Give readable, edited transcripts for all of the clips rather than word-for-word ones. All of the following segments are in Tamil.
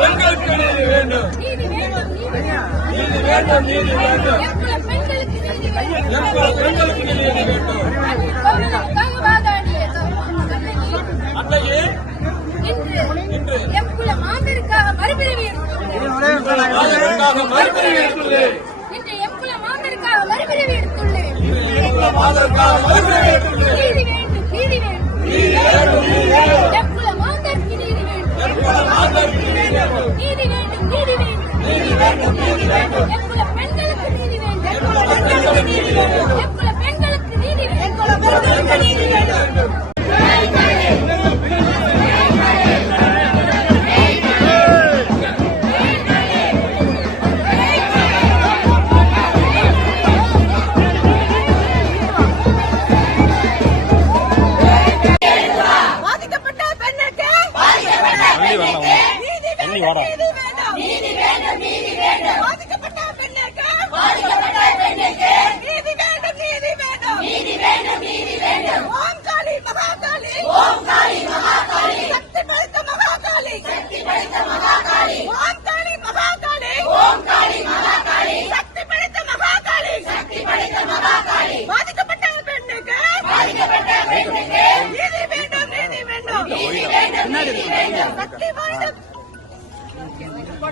பெண்களுக்கு நீதி வேண்டும். நீதி வேண்டும், நீதி வேண்டும். பெண்களுக்கு நீதி வேண்டும். அன்னையே இன்று எங்குல மாந்தருக்காக மறுபிறவி எடுத்துள்ளேன். இன்று எங்குல மாந்தருக்காக மறுபிறவி எடுத்துள்ளேன். நீதி வேண்டும், நீதி வேண்டும். எங்குல மாந்தருக்கு நீதி வேண்டும். நீதி வேண்டும், நீதி வேண்டும். எங்குல பெண்களுக்கு நீதி வேண்டும். எங்குல பெண்களுக்கு நீதி வேண்டும்.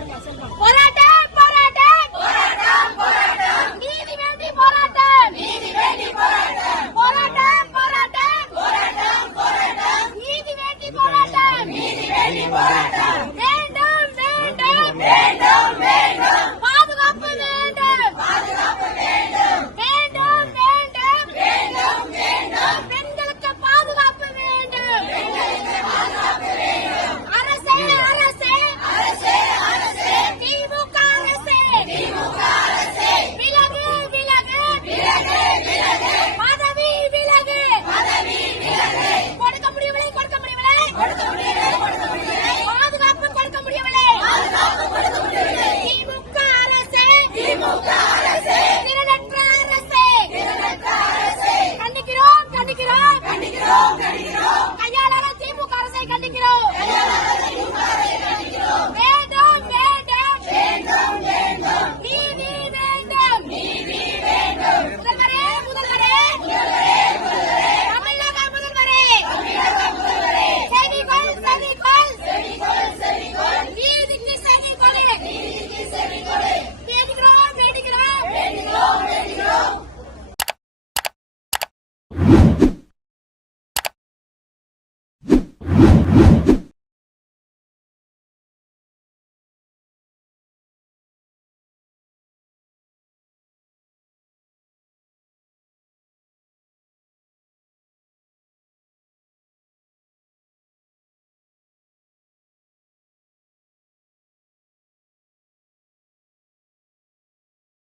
போராட்டம், போராட்டம், போராட்டம், போராட்டம். நீதி வேண்டி போராட்டம், நீதி வேண்டி போராட்டம். போராட்டம், போராட்டம், போராட்டம், போராட்டம். நீதி வேண்டி போராட்டம், நீதி வேண்டி போராட்டம். வேண்டும், வேண்டும், வேண்டும், வேண்டும். பாதுகாப்பு வேண்டும், பாதுகாப்பு வேண்டும். வேண்டும், வேண்டும், வேண்டும், வேண்டும். பெண்களுக்கு பாதுகாப்பு வேண்டும், பெண்களுக்கு பாதுகாப்பு வேண்டும். அரசே, அரசே, அரசே, அரசே. திமுக அரசே, திமுக அரசே. விலகு, விலகு, விலகு, விலகு. பதவி விலகு, பதவி விலகு. கொடுக்க முடியவில்லை, கொடுக்க முடியவில்லை, கொடுக்க முடியவில்லை, கொடுக்க முடியவில்லை. பாதுகாப்பு கொடுக்க முடியவில்லை, பாதுகாப்பு கொடுக்க முடியவில்லை. திமுக அரசே, திமுக அரசே. திறனற்ற அரசே, திறனற்ற அரசே. கண்டிக்கிறோம், கண்டிக்கிறோம், கண்டிக்கிறோம், கண்டிக்கிறோம். கையாளான திமுக அரசை கண்டிக்கிறோம்.